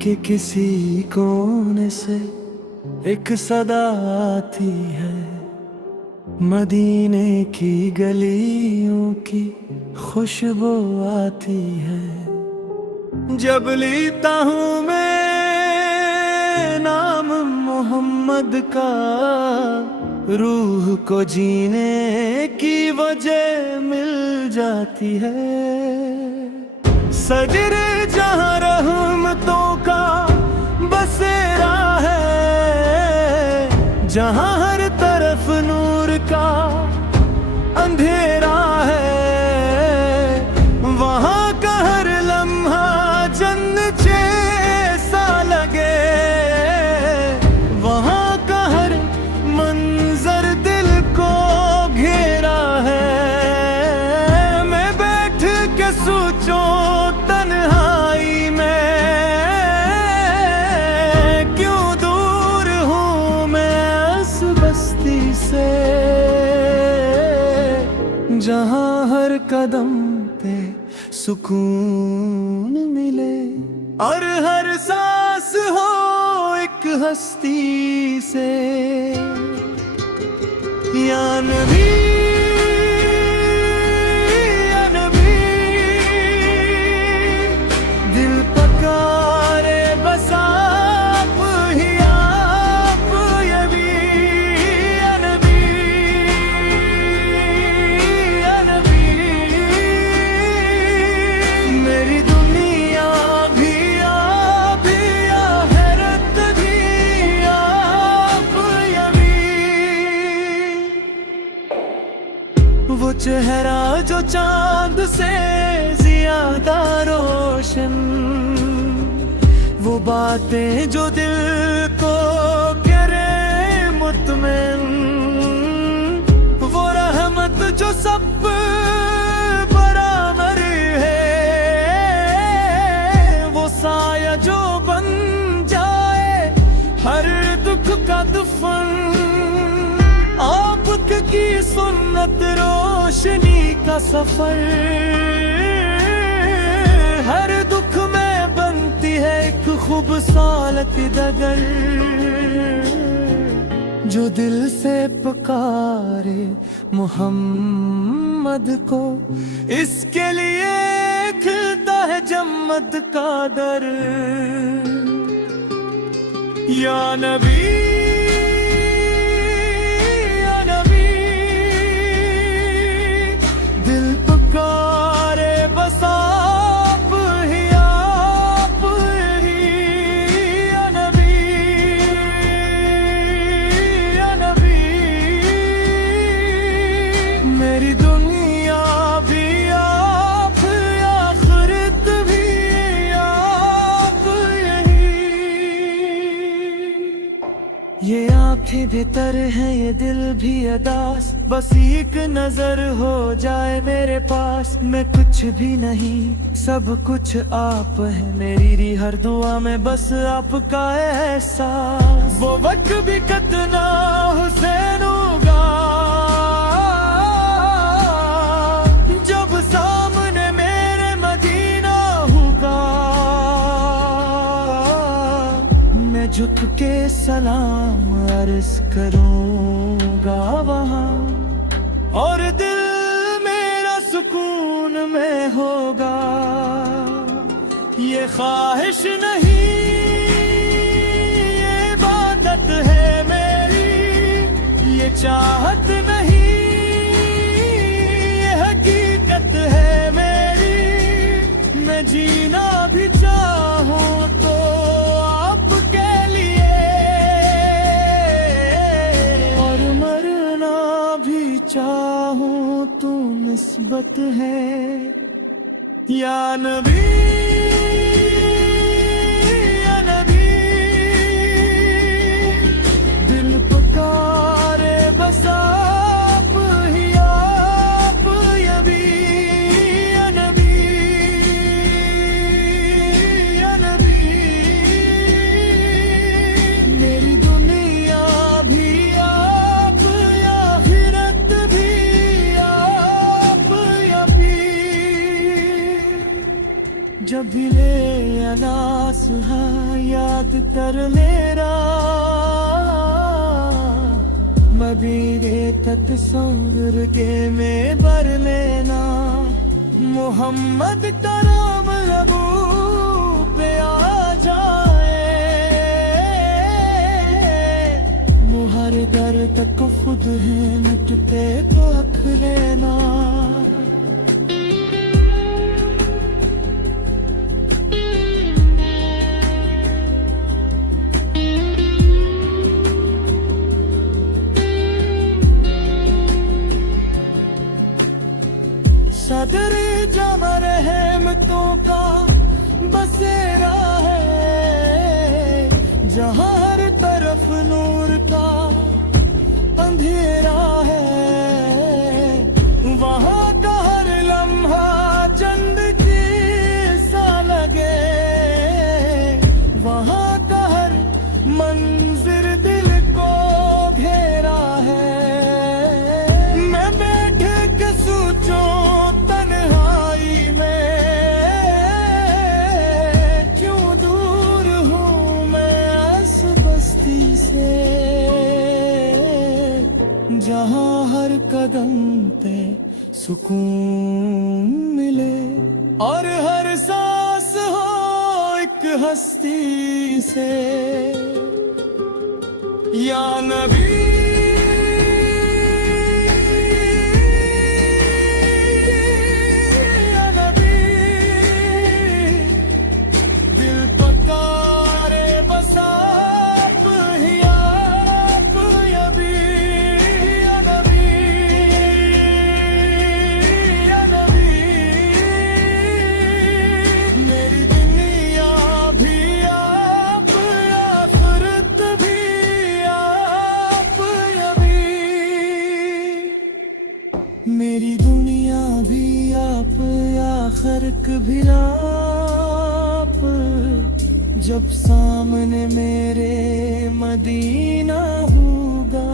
के किसी कोने से एक सदा आती है, मदीने की गलियों की खुशबू आती है। जब लेता हूँ मैं नाम मोहम्मद का, रूह को जीने की वजह मिल जाती है। सजरे जहाँ रहमतों का बसेरा है, जहाँ हर तरफ नूर का अंधेरा है, वहाँ का हर लम्हा जन्नत जैसा लगे, वहाँ का हर मंजर दिल को घेरा है। मैं बैठ के सोचूं तन्हाई में, क्यों दूर हूँ मैं इस बस्ती से, जहाँ हर कदम पे सुकून मिले और हर सांस हो एक हस्ती से। या नबी, या नबी, दिल पकारे बस आप ही आप, ये भी या नबी, या नबी। मेरी दुनिया भी आप ही, आखिरत भी आप, ये भी। वो चेहरा जो चांद से ज्यादा रोशन, वो बातें जो दिल को करे मुतमिन, वो रहमत जो सब बराबर है, वो साया जो बन जाए हर दुख का दुफन। आपकी सुन्नत रोशनी का सफर, हर दुख में बनती है एक खूबसूरत डगर, जो दिल से पुकारे मोहम्मद को, इसके लिए खिलता है जन्नत का दर। या नबी, मेरी दुनिया भी आप, आखिरत भी आप, यही। ये आँखें भीतर है, ये दिल भी अदास, बस एक नजर हो जाए मेरे पास। मैं कुछ भी नहीं, सब कुछ आप है, मेरी हर दुआ में बस आपका एहसास। वो वक्त भी कितना हुसैन होगा, जब सामने मेरे मदीना होगा। मैं झुक के सलाम अर्ज करूंगा वहाँ, और दिल मेरा सुकून में होगा। ये ख्वाहिश नहीं, ये इबादत है मेरी, ये चाहत नहीं, है मेरी। मैं जीना भी चाहूं तो आपके लिए, और मरना भी चाहूं तो निस्बत है। या नबी, या नबी, दिल पुकारे बस आप ही आप, ये भी या नबी, या नबी। मेरी दुनिया भी आप, आखिरत भी आप, या भी। लम्हा याद कर मेरा मदीने तत्संग के में बर लेना मोहम्मद का नाम लबू पे आ जाए मुहर दर तक खुद है मिटते तो अख लेना सदर जमा रहमतों का बसेरा है जहाँ हर तरफ नूर का अंधेरा है वहाँ का हर लम्हा जिंदगी सा लगे वहाँ का हर मंजिर दिल को घेरा है मैं बैठे के सोचूं जहाँ हर कदम पे सुकून मिले और हर सांस हो एक हस्ती से या नबी या नबी दिल पकारे बस आप ही आप यबी मेरी दुनिया भी आप आखिरक भी आप जब सामने मेरे मदीना होगा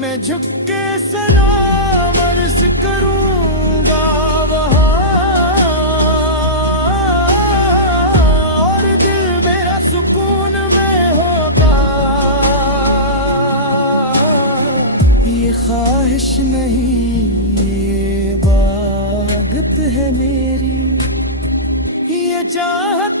मैं झुक के सलाम अर्ज़ करूंगा वहाँ और दिल मेरा सुकून में होगा ये ख्वाहिश नहीं ये बागत है मेरी ये चाहत